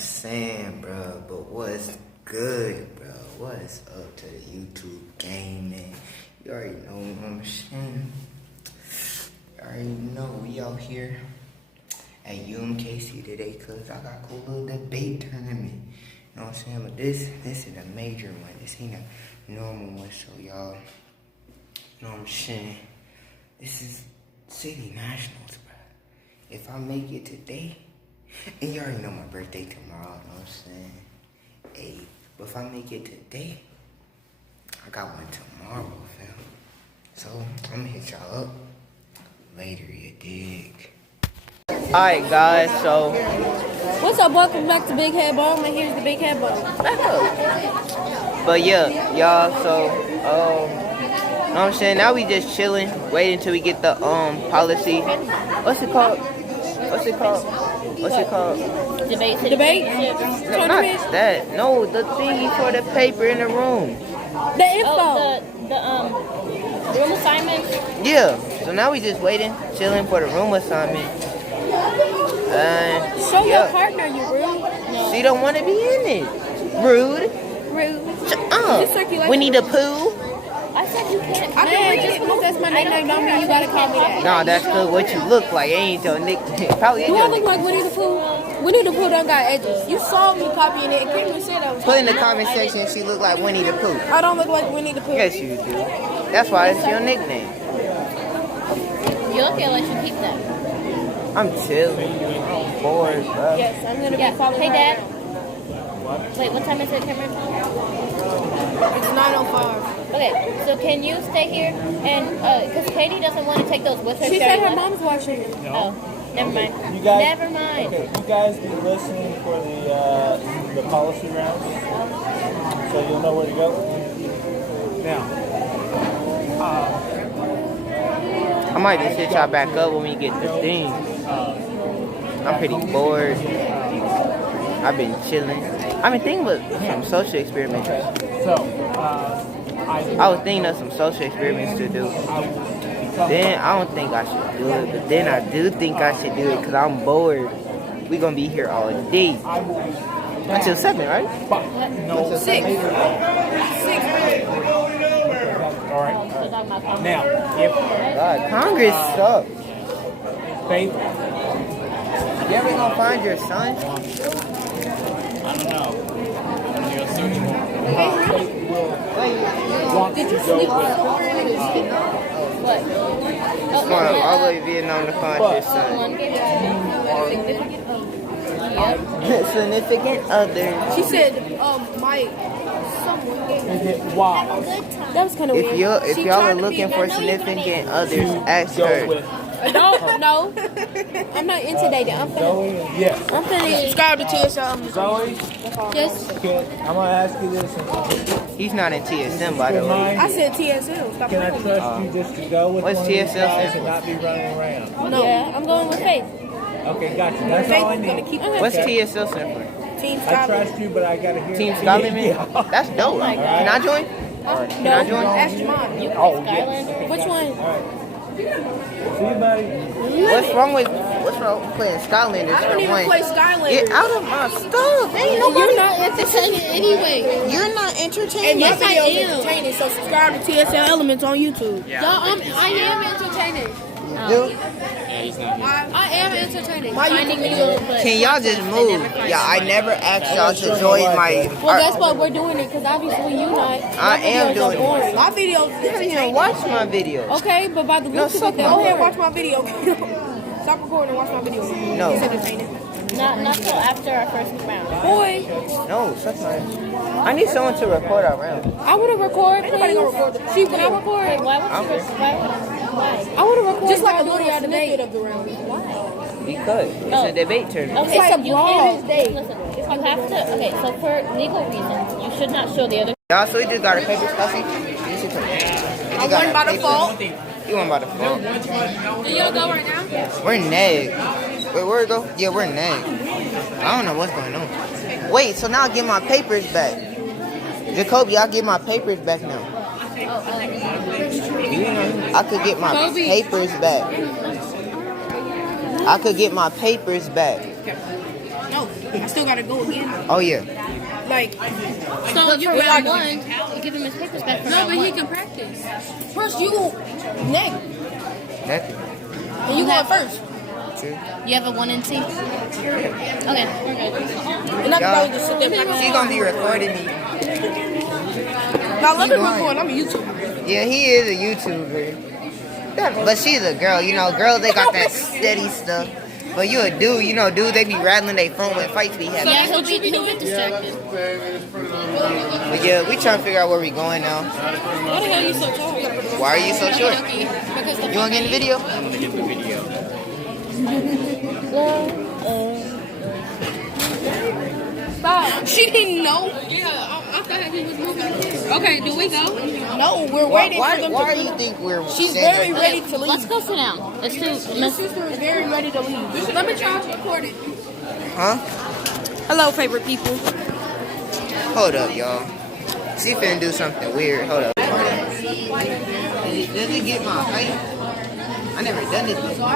saying, bro? But what's good, bro? What's up to the YouTube game, man? You already know what I'm saying. You already know we out here at UMKC today, cause I got a cool little debate tournament. You know what I'm saying? But this is a major one. This ain't a normal one, so y'all, you know what I'm saying? This is City Nationals, bro. If I make it today, and you already know my birthday tomorrow, you know what I'm saying? Hey, but if I make it today, I got one tomorrow, fam. So, I'm gonna hit y'all up later, you dig? Alright, guys, so. What's up? Welcome back to Big Head Ball. And here's the Big Head Ball. But yeah, y'all, so, you know what I'm saying? Now we just chilling, waiting until we get the, policy. What's it called? Debate. No, not that. No, the thingy for the paper in the room. The info. Oh, the room assignment. Yeah. So now we just waiting, chilling for the room assignment. Show your partner, you rude. No. She don't want to be in it. Rude. Winnie the Pooh. I said you can't. I mean, just because that's my nickname, don't mean you gotta call me that. No, that's good. What you look like ain't your nickname. Probably ain't Do I your look like Winnie the Pooh? Winnie the Pooh don't got edges. You saw me copying it. Can't even say that. Put in the comment section she look like Winnie the Pooh. I don't look like Winnie the Pooh. Yes, you do. That's why it's your nickname. You okay? Let you keep that. I'm chilling. I'm bored, bro. Yes, I'm gonna be following Hey, her Dad. around. Wait, what time is it, Cameron? It's 9:05. Okay, so can you stay here? And, because Katie doesn't want to take those with her. She said her mom's watching it. Oh, never mind. You guys, Never mind. Okay, you guys be listening for the policy rounds, so you'll know where to go. Now, I might just hit y'all back up when we get the thing. I'm pretty bored. I've been chilling. I've been thinking about some social experiments. so I was thinking of some social experiments to do. Then I don't think I should do it, but then I do think I should do it because I'm bored. We gonna be here all day until 7, right? no, 6. all right. Now, if God, Congress sucks. Faith, You ever gonna find your son? I don't know. Faith will want to go with. What? It's going all the way to Vietnam to find your son. Someone gave it Yep. Significant other. She said, Mike. Someone gave Is it why That was kind of weird. If y'all are looking for significant others, ask go her. with No. I'm not intimidated. I'm finna. Zoe? Yes. I'm finna subscribe to TSL. Zoe, Just, okay, I'm gonna ask you this. He's not in TSM, by the way. I said TSL. Stop Can I playing. trust you just to go with What's one of these TSL guys stand and not be running around? No. Yeah, I'm going with Faith. Okay, gotcha. That's Faith all I is gonna need. keep What's okay. TSL stand for? Team I Scotland. trust you, but I gotta hear Team it. Scotland, man? Yeah. That's dope. Can I join? Can I join? Ask your mom. Oh, yes. Skylander. Which one? See you, buddy. What's wrong with playing Skylanders I don't for even one? play Skylanders. Get out of my stuff. Ain't You're nobody. not entertaining anyway. You're not And entertaining. my video is entertaining, so subscribe to TSL Elements on YouTube. Yeah. Y'all, I am entertaining. Dude, I am entertaining. My Finding YouTube you, video. but can y'all just move? Yeah, I never asked y'all to join my. Well, that's why we're doing it, because obviously you not. I am doing it. My videos You haven't even watched my videos. Okay, but by the looks of suck it, my go ahead, dick. watch my video. Stop recording and watch my video. No. It's entertaining. not till after our first round. Boy, No, suck my. I need someone to record our round. I want to record. Anybody gonna record? She when I Wait, record. why would you? Why? I want to record Just like like a a little little snippet of the round. Because it's a debate tournament. Okay, It's so a you vlog. can't. Listen, you have to. Okay, so for legal reasons, you should not show the other. Y'all, so we just got a paper, Kelsey. I won by default. You won by default. Do you go right now? We're neg. Wait, where we go? Yeah, we're neg. I don't know what's going on. Wait, so now I get my papers back. Jacoby, I get my papers back now. I could get my papers back. I could get my papers back. No. I still gotta go again. Oh yeah. Like, So you're for round like- one. You give him his papers back for no, round but one. he can practice. First, you next, Nothing. and you going first. True. You have a 1 and 2? Okay, we're good. And I can Y'all, probably just sit there and she practice. gonna be recording me. Now let me You lying. record. I'm a YouTuber. Yeah, he is a YouTuber. But she's a girl, you know. Girls, they got that steady stuff. But you a dude, you know, dudes, they be rattling their phone when fights be happening. Yeah, he'll get distracted. But yeah, we trying to figure out where we going now. Why the hell are you so tall? Why are you so short? Because You wanna get in the video? stop. She didn't know. Yeah, I thought he was moving. Okay, do we go? No, we're waiting Why for them do to you think we're She's standing- very ready to leave. Let's go sit down. Let's do. My sister is very ready to leave. Let me try to record it. Huh? Hello, favorite people. Hold up, y'all. She finna do something weird. Hold up. Does it get my height? I never done it before.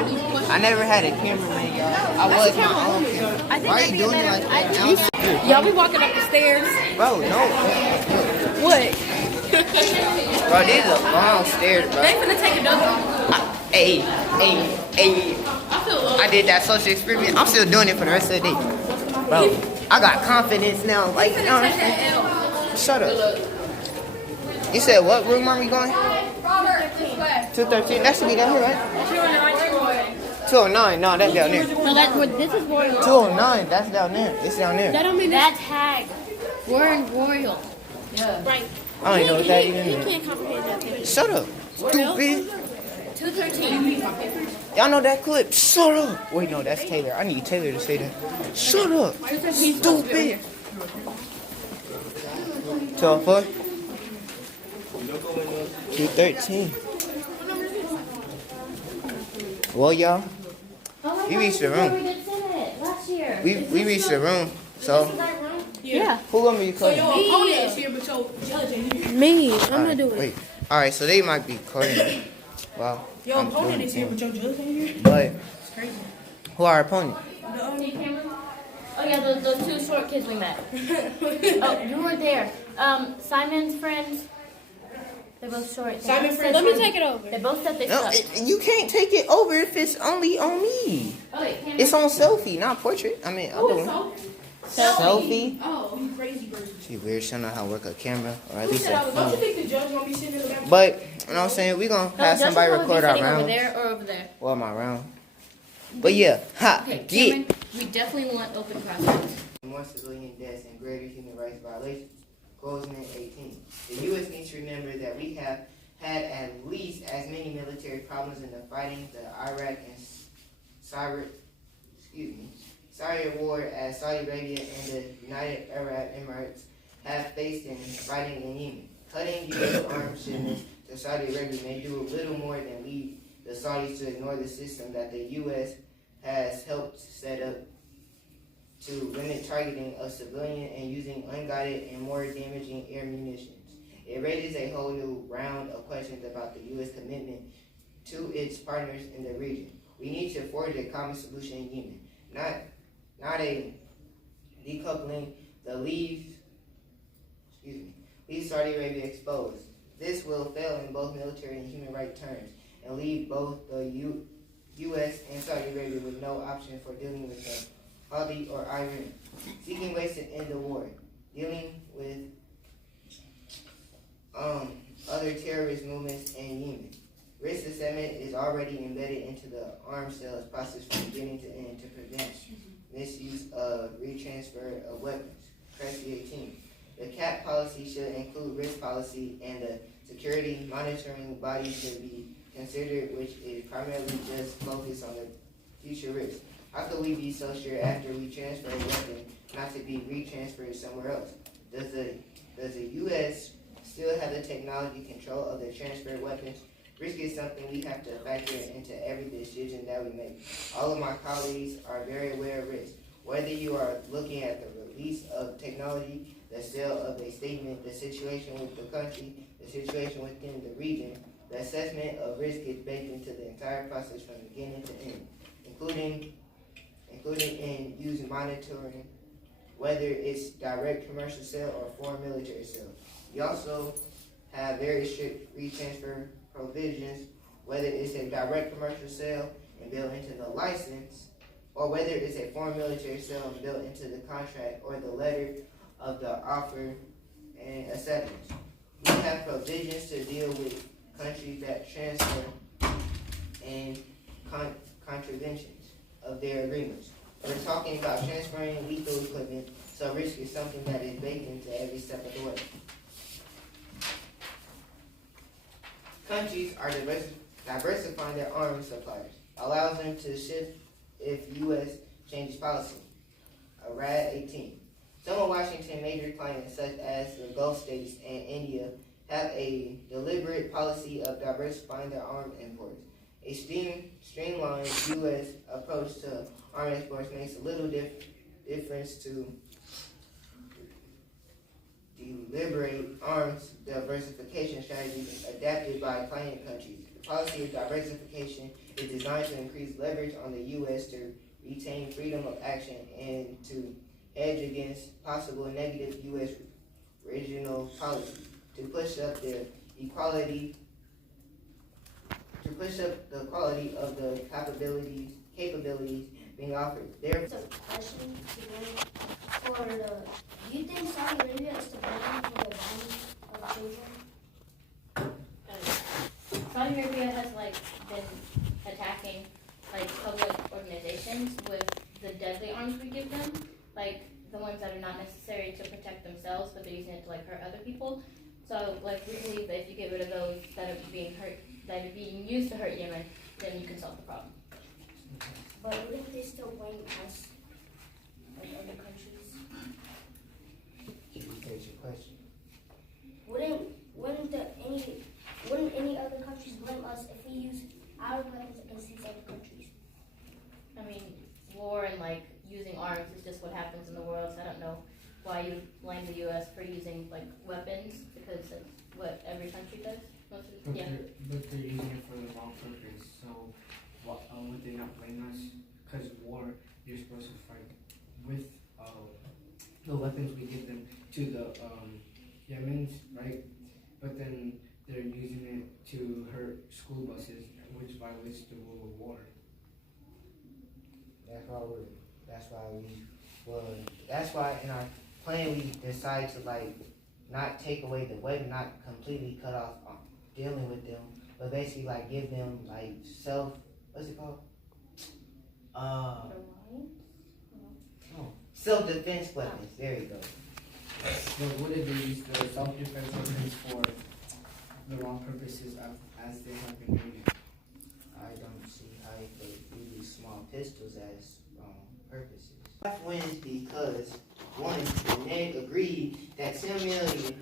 I never had a cameraman, y'all. I was my own camera. Why are you doing it like that? Y'all be walking up the stairs. Bro, no. What? Bro, these are long stairs, bro. They finna take it over. Hey. I did that social experiment. I'm still doing it for the rest of the day. Bro, I got confidence now. Like, you know what I'm saying? Shut up. You said what room are we going? 213. That should be down here, right? 209. No, that's down there. No, this is Royal. 209. That's down there. It's down there. don't mean That's Hag. We're in Royal. right. I don't even know what that even is. Can't comprehend that. Shut up. Stupid. 213. Y'all know that clip? Shut up. Wait, no, that's Taylor. I need Taylor to say that. Shut up. Stupid. 12-4. 213. Well, y'all, we reached the room. Last year. We reached the room. So, Yeah. who gonna be recording? Me. I'm Alright, gonna do it. wait. Alright, so they might be recording. Wow. Your I'm opponent doing is here, it. but your judge ain't here. But, who our opponent? Oh yeah, those two short kids we met. Oh, you were there. Simon's friends. They're both short. Simon's friends. Let me take it over. They both said they No, suck. you can't take it over if it's only on me. Oh wait, can It's on selfie, not portrait. I mean, other one. Selfie. Oh, you crazy person. She weird. She don't know how to work a camera, or at least a Don't you phone. think the judge gonna be sitting in the back? But, you know what I'm saying? We gonna have somebody record our over rounds. there or over there. Well, my round. But yeah, ha, Okay, get. Cameron, we definitely want open crossroads. More civilian deaths and greater human rights violations. Goldman 18. The U.S. needs to remember that we have had at least as many military problems in the fighting the Iraq and Syria war as Saudi Arabia and the United Arab Emirates have faced in fighting in Yemen. Cutting U.S. arms shipments to Saudi Arabia may do a little more than lead the Saudis to ignore the system that the U.S. has helped set up to limit targeting of civilian and using unguided and more damaging air munitions. It raises a whole new round of questions about the U.S. commitment to its partners in the region. We need to forge a common solution in Yemen, not a decoupling the leave Saudi Arabia exposed. This will fail in both military and human rights terms and leave both the U.S. and Saudi Arabia with no option for dealing with the Houthi or Iran, seeking ways to end the war, dealing with other terrorist movements in Yemen. Risk assessment is already embedded into the arms sales process from beginning to end to prevent misuse of retransfer of weapons. Cressy 18. The CAP policy should include risk policy, and the security monitoring body should be considered, which is primarily just focused on the future risk. How could we be so sure after we transfer a weapon not to be retransferred somewhere else? Does the U.S. still have the technology control of the transferred weapons? Risk is something we have to factor into every decision that we make. All of my colleagues are very aware of risk. Whether you are looking at the release of technology, the sale of a statement, the situation with the country, the situation within the region, the assessment of risk is baked into the entire process from beginning to end, including in using monitoring whether it's direct commercial sale or foreign military sale. We also have very strict retransfer provisions, whether it's a direct commercial sale and built into the license, or whether it's a foreign military sale and built into the contract or the letter of the offer and acceptance. We have provisions to deal with countries that transfer and contraventions of their agreements. We're talking about transferring lethal equipment, so risk is something that is baked into every step of the way. Countries are diversifying their arms suppliers, allows them to shift if U.S. changes policy. RAD 18. Some of Washington's major clients, such as the Gulf states and India, have a deliberate policy of diversifying their arms imports. A streamlined U.S. approach to arms exports makes a little difference to deliberate arms diversification strategies adapted by client countries. The policy of diversification is designed to increase leverage on the U.S. to retain freedom of action and to hedge against possible negative U.S. regional policy, to push up the quality of the capabilities being offered. There's a question for the. Do you think Saudi Arabia is to blame for the bombing of children? Saudi Arabia has been attacking public organizations with the deadly arms we give them, the ones that are not necessary to protect themselves, but they're using it to hurt other people. So we believe that if you get rid of those that are being used to hurt Yemen, then you can solve the problem. But wouldn't they still blame us, other countries? Can you repeat your question? Wouldn't any other countries blame us if we use our weapons against these other countries? I mean, war and using arms is just what happens in the world. So I don't know why you blame the U.S. for using weapons, because that's what every country does. But they're using it for the wrong purpose. So would they not blame us? Because war, you're supposed to fight with the weapons we give them to the Yemens, right? But then they're using it to hurt school buses, which violates the rule of war. That's why in our plan we decide to not take away the weapon, not completely cut off dealing with them, but basically give them what's it called? Self-defense weapons. There you go. But what if they use the self-defense weapons for the wrong purposes as they have been doing it? I don't see how they use small pistols as purposes. That wins because one, the Ned agreed that 10 million,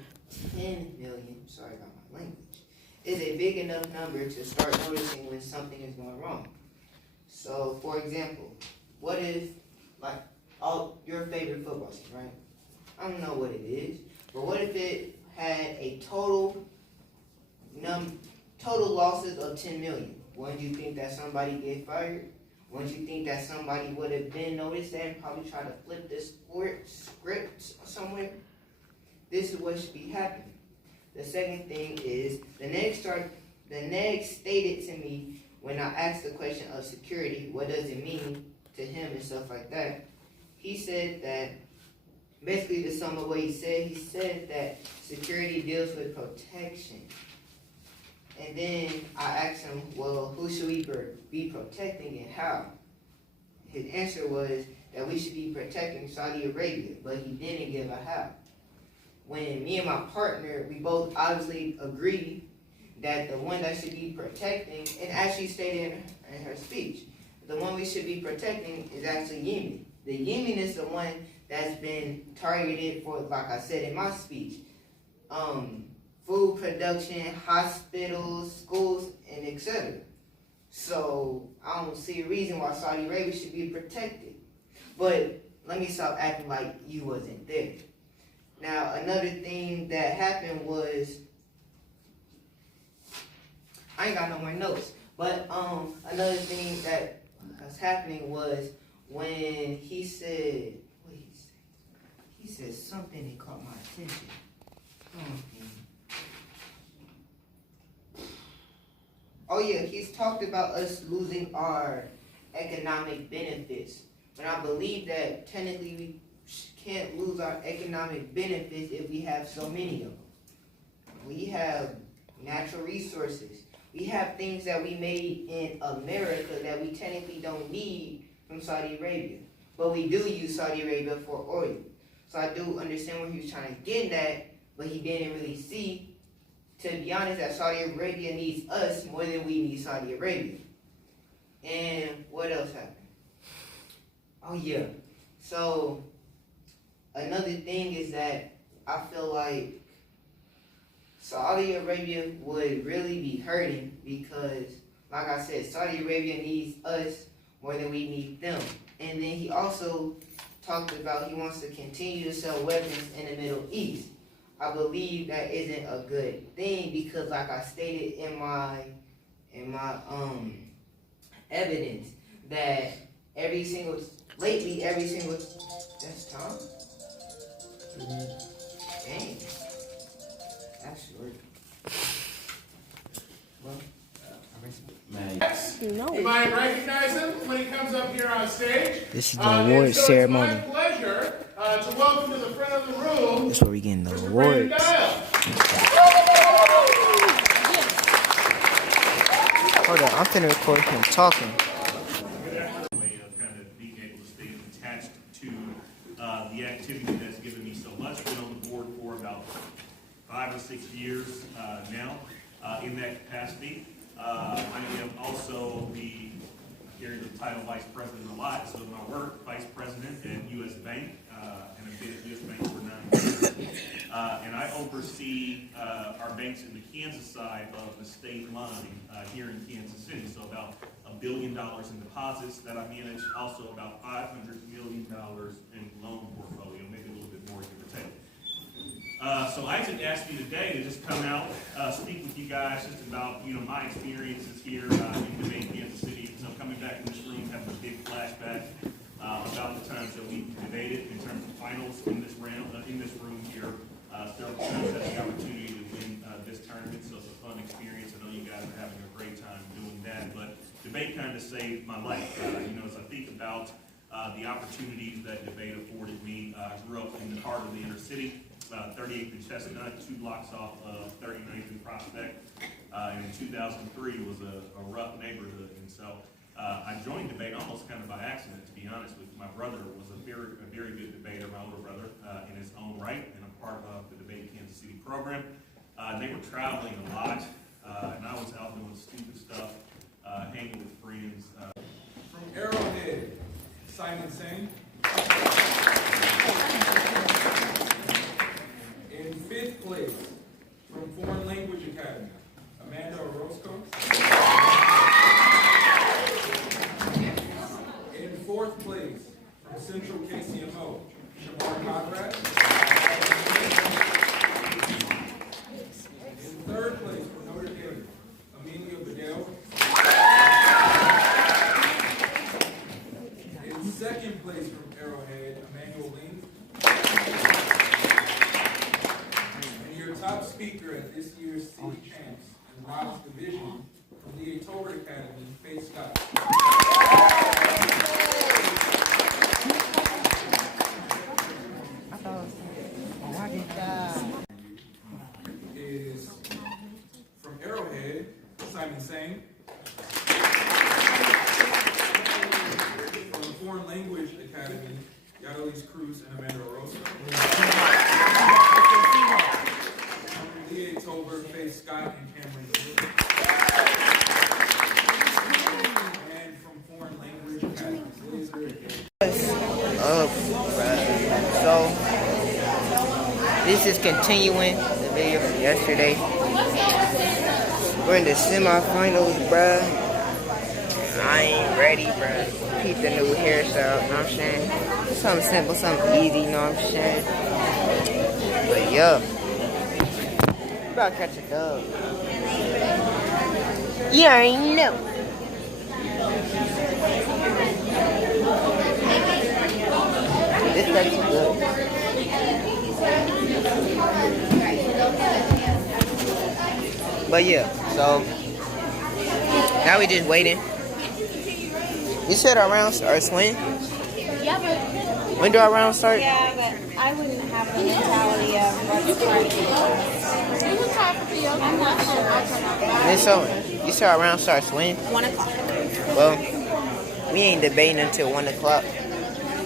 sorry about my language, is a big enough number to start noticing when something is going wrong. So, for example, what if, all your favorite football team, right? I don't know what it is, but what if it had a total losses of 10 million? Wouldn't you think that somebody get fired? Wouldn't you think that somebody would have been noticed that and probably try to flip this script somewhere? This is what should be happening. The second thing is, the next stated to me when I asked the question of security, what does it mean to him and stuff like that, he said that, basically to sum up what he said that security deals with protection. And then I asked him, well, who should we be protecting and how? His answer was that we should be protecting Saudi Arabia, but he didn't give a how. When me and my partner, we both obviously agreed that the one that should be protecting, and actually stated in her speech, the one we should be protecting is actually Yemen. The Yemen is the one that's been targeted for, like I said in my speech, food production, hospitals, schools, and etc. So I don't see a reason why Saudi Arabia should be protected. But let me stop acting like you wasn't there. Now, another thing that happened was, I ain't got no more notes, but another thing that was happening was when he said, what did he say? something that caught my attention. Oh yeah, he's talked about us losing our economic benefits. But I believe that technically we can't lose our economic benefits if we have so many of them. We have natural resources. We have things that we made in America that we technically don't need from Saudi Arabia. But we do use Saudi Arabia for oil. So I do understand where he was trying to get at, but he didn't really see, to be honest, that Saudi Arabia needs us more than we need Saudi Arabia. And what else happened? Oh yeah. So another thing is that I feel like Saudi Arabia would really be hurting because, like I said, Saudi Arabia needs us more than we need them. And then he also talked about he wants to continue to sell weapons in the Middle East. I believe that isn't a good thing because, like I stated in my evidence, that every single that's Tom. Dang, that's short. Well, No. You might recognize him when he comes up here on stage. This is the award ceremony. It's my pleasure to welcome to the front of the room. That's where we getting the Mr. Brandon awards. Dial. Hold on, I'm finna record him talking. Way of kind of being able to stay attached to the activity that's given me so much. Been on the board for about 5 or 6 years now in that capacity. I am also carry the title Vice President a lot, so my work, Vice President at U.S. Bank, and I've been at U.S. Bank for 9 years. And I oversee our banks in the Kansas side of the state line here in Kansas City. So about $1 billion in deposits that I manage, also about $500 million in loan portfolio, maybe a little bit more, give or take. So Isaac asked me today to just come out, speak with you guys just about my experiences here in Debate, Kansas City. So coming back in this room, having a big flashback about the times that we debated in terms of finals in this round, in this room here. Several times had the opportunity to win this tournament, so it's a fun experience. I know you guys are having a great time doing that, but debate kind of saved my life. As I think about the opportunities that debate afforded me, I grew up in the heart of the inner city. 38th and Chestnut, 2 blocks off of 39th and Prospect. And in 2003 was a rough neighborhood, and so I joined debate almost kind of by accident, to be honest with you. My brother was a very good debater, my older brother, in his own right, and a part of the Debate Kansas City program. They were traveling a lot, and I was out doing stupid stuff, hanging with friends. From Arrowhead, Simon Singh. In 5th place, from Foreign Language Academy, Amanda Orozco. In 4th place, from Central KCMO, Shamar Conrad. In 3rd place, from Notre Dame, Amelia Bedell. In 2nd place, from Arrowhead, Emmanuel Ling. Top speaker at this year's City Champs in Rob's Division from the Tobert Academy, Faith Scott. Is from Arrowhead, Simon Sang. From the Foreign Language Academy, Yadalis Cruz and Amanda Orozco. Tolbert, Faith Scott, and Cameron Blue. And from Foreign Language Academy, So this is continuing the video from yesterday. We're in the semifinals, bruh. I ain't ready, bruh. Peep the new hairstyle, you know what I'm saying? Something simple, something easy, you know what I'm saying? But yeah. About to catch a dub. You already know. This better be good. But yeah, so now we just waiting. You said our round starts when? Yeah, but When do our round start? yeah, but I wouldn't have the mentality of what's right. You can try for you. I'm not sure. I'll turn out. And so, you said our round starts when? 1 o'clock. Well, we ain't debating until 1 o'clock.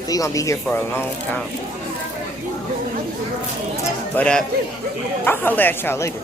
So you're gonna be here for a long time. But I'll holler at y'all later.